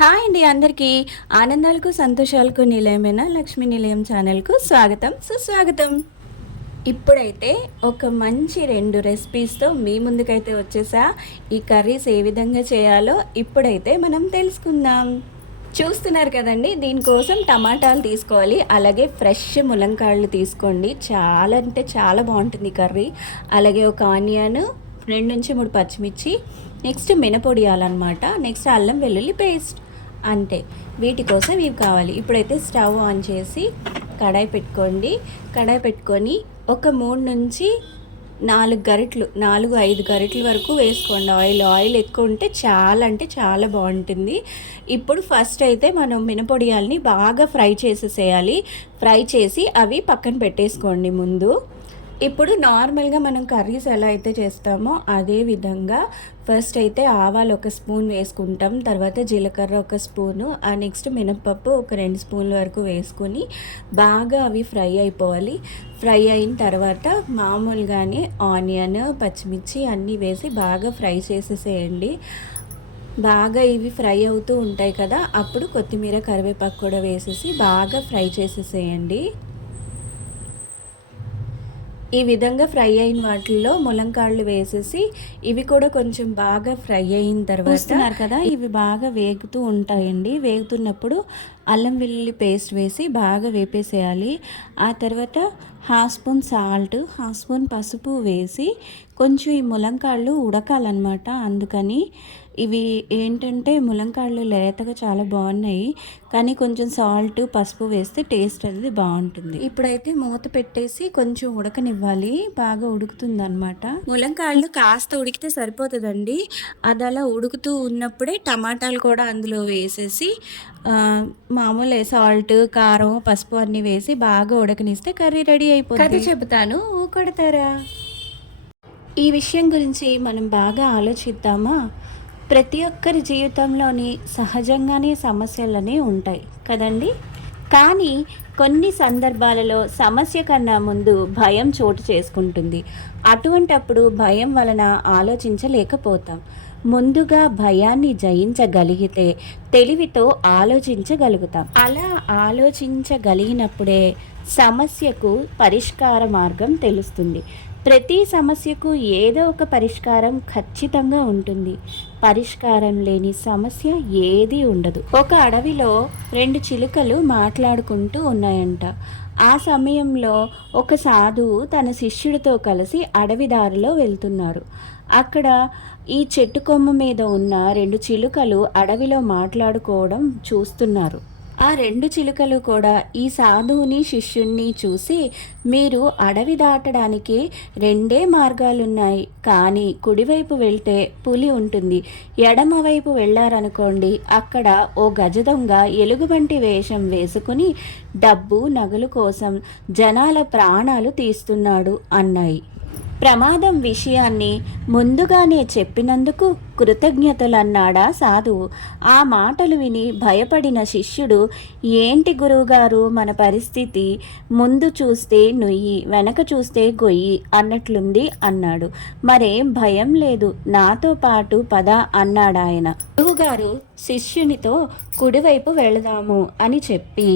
Hi అండి అందరికీ. ఆనందాలకు సంతోషాలకు నిలయమైన లక్ష్మీ నిలయం ఛానల్కు స్వాగతం సుస్వాగతం. ఇప్పుడైతే ఒక మంచి 2 రెసిపీస్తో మీ ముందుకైతే వచ్చేసా. ఈ కర్రీస్ ఏ విధంగా చేయాలో ఇప్పుడైతే మనం తెలుసుకుందాం. చూస్తున్నారు కదండి, దీనికోసం టమాటాలు తీసుకోవాలి, అలాగే ఫ్రెష్ ములంకాళ్ళు తీసుకోండి. చాలా అంటే చాలా బాగుంటుంది కర్రీ. అలాగే ఒక ఆనియన్, 2-3 పచ్చిమిర్చి, నెక్స్ట్ మినపొడి వేయాలన్నమాట. నెక్స్ట్ అల్లం వెల్లుల్లి పేస్ట్, అంతే. వీటి కోసం ఇవి కావాలి. ఇప్పుడైతే స్టవ్ ఆన్ చేసి కడాయి పెట్టుకోండి. కడాయి పెట్టుకొని ఒక 3-4 గరిటెలు, 4-5 గరిటెల వరకు వేసుకోండి ఆయిల్. ఆయిల్ ఎక్కువ ఉంటే చాలా అంటే చాలా బాగుంటుంది. ఇప్పుడు ఫస్ట్ అయితే మనం మినపొడియాలని బాగా ఫ్రై చేసేసేయాలి. ఫ్రై చేసి అవి పక్కన పెట్టేసుకోండి ముందు. ఇప్పుడు నార్మల్గా మనం కర్రీస్ ఎలా అయితే చేస్తామో అదే విధంగా ఫస్ట్ అయితే ఆవాలు 1 స్పూన్ వేసుకుంటాం, తర్వాత జీలకర్ర 1 స్పూను, నెక్స్ట్ మినపప్పు ఒక 2 స్పూన్ల వరకు వేసుకొని బాగా అవి ఫ్రై అయిపోవాలి. ఫ్రై అయిన తర్వాత మామూలుగానే ఆనియన్, పచ్చిమిర్చి అన్నీ వేసి బాగా ఫ్రై చేసేసేయండి. బాగా ఇవి ఫ్రై అవుతూ ఉంటాయి కదా, అప్పుడు కొత్తిమీర, కరివేపాకు కూడా వేసేసి బాగా ఫ్రై చేసేసేయండి. ఈ విధంగా ఫ్రై అయిన వాటిల్లో ములంకాళ్ళు వేసేసి ఇవి కూడా కొంచెం బాగా ఫ్రై అయిన తర్వాత చూస్తున్నారు కదా, ఇవి బాగా వేగుతూ ఉంటాయండి. వేగుతున్నప్పుడు అల్లం వెల్లుల్లి పేస్ట్ వేసి బాగా వేపేసేయాలి. ఆ తర్వాత 1/2 స్పూన్ సాల్ట్, 1/2 స్పూన్ పసుపు వేసి కొంచెం ఈ ములంకాళ్ళు ఉడకాలన్నమాట. అందుకని ఇవి ఏంటంటే ములంకాళ్ళు లేతగా చాలా బాగున్నాయి, కానీ కొంచెం సాల్ట్, పసుపు వేస్తే టేస్ట్ అనేది బాగుంటుంది. ఇప్పుడైతే మూత పెట్టేసి కొంచెం ఉడకనివ్వాలి. బాగా ఉడుకుతుంది అనమాట. ములంకాళ్ళు కాస్త ఉడికితే సరిపోతుందండి. అది అలా ఉడుకుతూ ఉన్నప్పుడే టమాటాలు కూడా అందులో వేసేసి మామూలు సాల్ట్, కారం, పసుపు అన్నీ వేసి బాగా ఉడకనిస్తే కర్రీ రెడీ అయిపోతుంది. కథ చెబుతాను, కొడతారా? ఈ విషయం గురించి మనం బాగా ఆలోచిద్దామా? ప్రతి ఒక్కరి జీవితంలోని సహజంగానే సమస్యలనే ఉంటాయి కదండి. కానీ కొన్ని సందర్భాలలో సమస్య కన్నా ముందు భయం చోటు చేసుకుంటుంది. అటువంటప్పుడు భయం వలన ఆలోచించలేకపోతాం. ముందుగా భయాన్ని జయించగలిగితే తెలివితో ఆలోచించగలుగుతాం. అలా ఆలోచించగలిగినప్పుడే సమస్యకు పరిష్కార మార్గం తెలుస్తుంది. ప్రతి సమస్యకు ఏదో ఒక పరిష్కారం ఖచ్చితంగా ఉంటుంది. పరిష్కారం లేని సమస్య ఏదీ ఉండదు. ఒక అడవిలో 2 చిలుకలు మాట్లాడుకుంటూ ఉన్నాయంట. ఆ సమయంలో ఒక సాధువు తన శిష్యుడితో కలిసి అడవి దారిలో వెళ్తున్నారు. అక్కడ ఈ చెట్టు కొమ్మ మీద ఉన్న 2 చిలుకలు అడవిలో మాట్లాడుకోవడం చూస్తున్నారు. ఆ 2 చిలుకలు కూడా ఈ సాధువుని, శిష్యుణ్ణి చూసి, మీరు అడవి దాటడానికి 2 మార్గాలున్నాయి, కానీ కుడివైపు వెళ్తే పులి ఉంటుంది, ఎడమవైపు వెళ్ళారనుకోండి అక్కడ ఓ గజదొంగ ఎలుగుబంటి వేషం వేసుకుని డబ్బు, నగలు కోసం జనాల ప్రాణాలు తీస్తున్నాడు అన్నాయి. ప్రమాదం విషయాన్ని ముందుగానే చెప్పినందుకు కృతజ్ఞతలన్నాడా సాధువు. ఆ మాటలు విని భయపడిన శిష్యుడు, ఏంటి గురువుగారు మన పరిస్థితి, ముందు చూస్తే నుయ్యి, వెనక చూస్తే గొయ్యి అన్నట్లుంది అన్నాడు. మరేం భయం లేదు, నాతో పాటు పద అన్నాడాయన. గురువుగారు శిష్యునితో కుడివైపు వెళదాము అని చెప్పి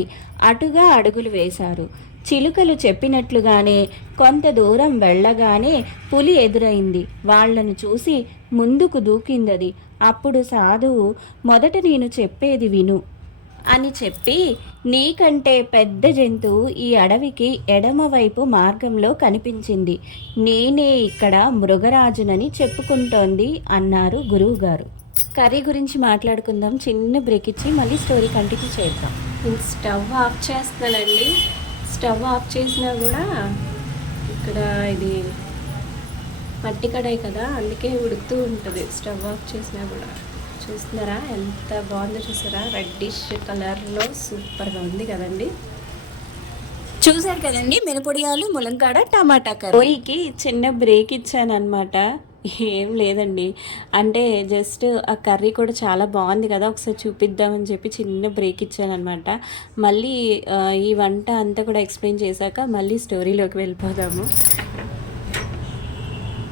అటుగా అడుగులు వేశారు. చిలుకలు చెప్పినట్లుగానే కొంత దూరం వెళ్ళగానే పులి ఎదురైంది. వాళ్లను చూసి ముందుకు దూకిందది. అప్పుడు సాధువు, మొదట నేను చెప్పేది విను అని చెప్పి, నీకంటే పెద్ద జంతువు ఈ అడవికి ఎడమవైపు మార్గంలో కనిపించింది. నేనే ఇక్కడ మృగరాజునని చెప్పుకుంటోంది అన్నారు గురువుగారు. కర్రీ గురించి మాట్లాడుకుందాం. చిన్న బ్రేక్ ఇచ్చి మళ్ళీ స్టోరీ కంటిన్యూ చేద్దాం. స్టవ్ ఆఫ్ చేస్తానండి. స్టవ్ ఆఫ్ చేసినా కూడా ఇక్కడ ఇది మట్టి కడాయి కదా, అందుకే ఉడుకుతూ ఉంటుంది స్టవ్ ఆఫ్ చేసినా కూడా. చూస్తున్నారా ఎంత బాగుందో, చూసారా? రెడ్డిష్ కలర్లో సూపర్గా ఉంది కదండి. చూసారు కదండి, మినపొడియాలు, ములంకాడ, టమాటా కర్రీకి చిన్న బ్రేక్ ఇచ్చాను అనమాట. ఏం లేదండి, అంటే జస్ట్ ఆ కర్రీ కూడా చాలా బాగుంది కదా, ఒకసారి చూపిద్దామని చెప్పి చిన్న బ్రేక్ ఇచ్చానమాట. మళ్ళీ ఈ వంట అంతా కూడా ఎక్స్ప్లెయిన్ చేశాక మళ్ళీ స్టోరీలోకి వెళ్ళిపోదాము.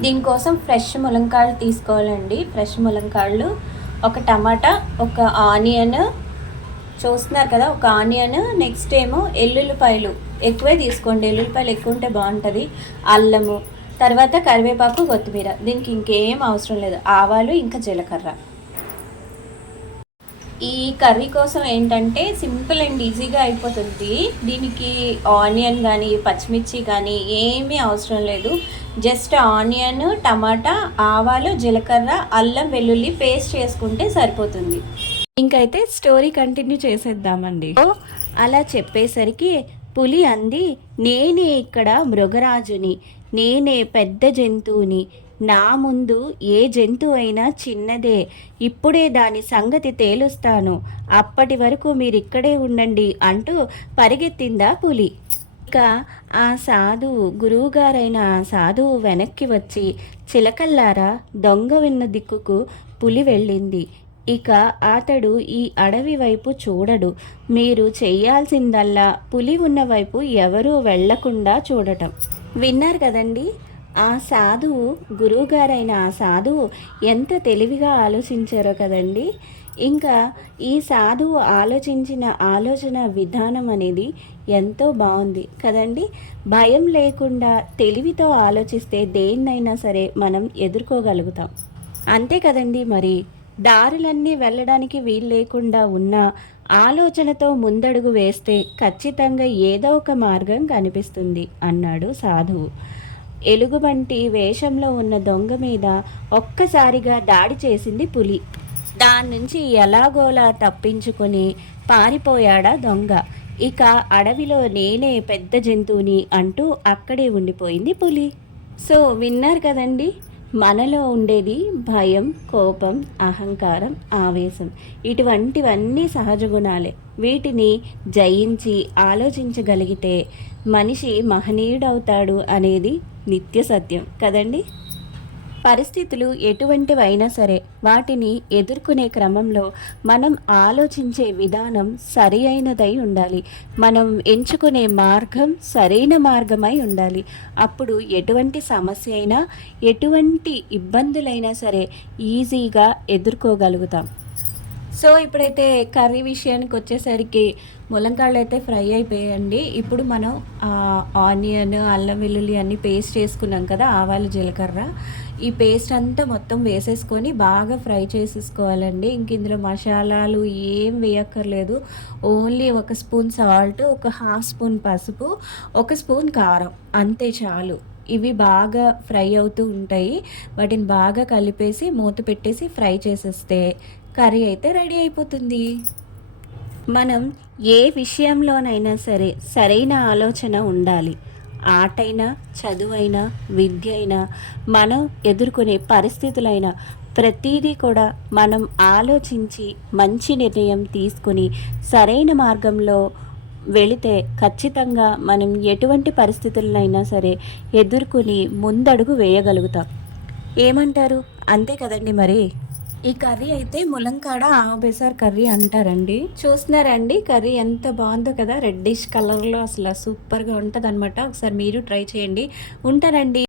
దీనికోసం ఫ్రెష్ ములంకాళ్ళు తీసుకోవాలండి. ఫ్రెష్ ములంకాళ్ళు ఒక టమాటా, ఒక ఆనియన్ చూస్తున్నారు కదా, ఒక ఆనియన్, నెక్స్ట్ ఏమో ఎల్లుల్లిపాయలు ఎక్కువే తీసుకోండి, ఎల్లుల్లిపాయలు ఎక్కువ ఉంటే బాగుంటుంది, అల్లము, తర్వాత కరివేపాకు, కొత్తిమీర. దీనికి ఇంకేం అవసరం లేదు, ఆవాలు ఇంకా జీలకర్ర. ఈ కర్రీ కోసం ఏంటంటే సింపుల్ అండ్ ఈజీగా అయిపోతుంది. దీనికి ఆనియన్ కానీ పచ్చిమిర్చి కానీ ఏమీ అవసరం లేదు. జస్ట్ ఆనియన్, టమాటా, ఆవాలు, జీలకర్ర, అల్లం వెల్లుల్లి పేస్ట్ చేసుకుంటే సరిపోతుంది. ఇంకైతే స్టోరీ కంటిన్యూ చేసేద్దామండి. అలా చెప్పేసరికి పులి అంది, నేనే ఇక్కడ మృగరాజుని, నేనే పెద్ద జంతువుని, నా ముందు ఏ జంతువు అయినా చిన్నదే, ఇప్పుడే దాని సంగతి తేలుస్తాను, అప్పటి వరకు మీరిక్కడే ఉండండి అంటూ పరిగెత్తిందా పులి. ఇక ఆ సాధువు, గురువుగారైన ఆ సాధువు వెనక్కి వచ్చి, చిలకల్లారా, దొంగ విన్న దిక్కుకు పులి వెళ్ళింది, ఇక అతడు ఈ అడవి వైపు చూడడు, మీరు చేయాల్సిందల్లా పులి ఉన్న వైపు ఎవరూ వెళ్లకుండా చూడటం. విన్నారు కదండి, ఆ సాధువు, గురువుగారైన ఆ సాధువు ఎంత తెలివిగా ఆలోచించారో కదండి. ఇంకా ఈ సాధువు ఆలోచించిన ఆలోచన విధానం అనేది ఎంతో బాగుంది కదండి. భయం లేకుండా తెలివితో ఆలోచిస్తే దేన్నైనా సరే మనం ఎదుర్కోగలుగుతాం, అంతే కదండి. మరి దారులన్నీ వెళ్ళడానికి వీలు లేకుండా ఉన్న ఆలోచనతో ముందడుగు వేస్తే ఖచ్చితంగా ఏదో ఒక మార్గం కనిపిస్తుంది అన్నాడు సాధువు. ఎలుగుబంటి వేషంలో ఉన్న దొంగ మీద ఒక్కసారిగా దాడి చేసింది పులి. దాని నుంచి ఎలాగోలా తప్పించుకొని పారిపోయాడా దొంగ. ఇక అడవిలో నేనే పెద్ద జంతువుని అంటూ అక్కడే ఉండిపోయింది పులి. సో విన్నారు కదండి, మనలో ఉండేది భయం, కోపం, అహంకారం, ఆవేశం, ఇటువంటివన్నీ సహజ గుణాలే. వీటిని జయించి ఆలోచించగలిగితే మనిషి మహనీయుడవుతాడు అనేది నిత్య సత్యం కదండి. పరిస్థితులు ఎటువంటివైనా సరే వాటిని ఎదుర్కొనే క్రమంలో మనం ఆలోచించే విధానం సరి అయినదై ఉండాలి, మనం ఎంచుకునే మార్గం సరైన మార్గమై ఉండాలి. అప్పుడు ఎటువంటి సమస్య అయినా, ఎటువంటి ఇబ్బందులైనా సరే ఈజీగా ఎదుర్కోగలుగుతాం. సో ఇప్పుడైతే కర్రీ విషయానికి వచ్చేసరికి ములంకాళ్ళు అయితే ఫ్రై అయిపోయాయండి. ఇప్పుడు మనం ఆనియన్, అల్లం వెల్లుల్లి అన్నీ పేస్ట్ చేసుకున్నాం కదా, ఆవాలు, జీలకర్ర, ఈ పేస్ట్ అంతా మొత్తం వేసేసుకొని బాగా ఫ్రై చేసేసుకోవాలండి. ఇంక ఇందులో మసాలాలు ఏం వేయక్కర్లేదు, ఓన్లీ 1 స్పూన్ సాల్ట్, 1/2 స్పూన్ పసుపు, 1 స్పూన్ కారం, అంతే చాలు. ఇవి బాగా ఫ్రై అవుతూ ఉంటాయి, వాటిని బాగా కలిపేసి మూత పెట్టేసి ఫ్రై చేసేస్తే కర్రీ అయితే రెడీ అయిపోతుంది. మనం ఏ విషయంలోనైనా సరే సరైన ఆలోచన ఉండాలి. ఆటైనా, చదువైనా, విద్య అయినా, మనం ఎదుర్కొనే పరిస్థితులైనా ప్రతిదీ కూడా మనం ఆలోచించి మంచి నిర్ణయం తీసుకుని సరైన మార్గంలో వెళితే ఖచ్చితంగా మనం ఎటువంటి పరిస్థితులనైనా సరే ఎదుర్కొని ముందడుగు వేయగలుగుతాం. ఏమంటారు? అంతే కదండి. మరి ఈ కర్రీ అయితే ములంకాడ ఆవబేసార్ కర్రీ అంటారండి. చూస్తున్నారండి కర్రీ ఎంత బాగుందో కదా, రెడ్డిష్ కలర్లో అసలు సూపర్గా ఉంటుంది అనమాట. ఒకసారి మీరు ట్రై చేయండి. ఉంటారండి.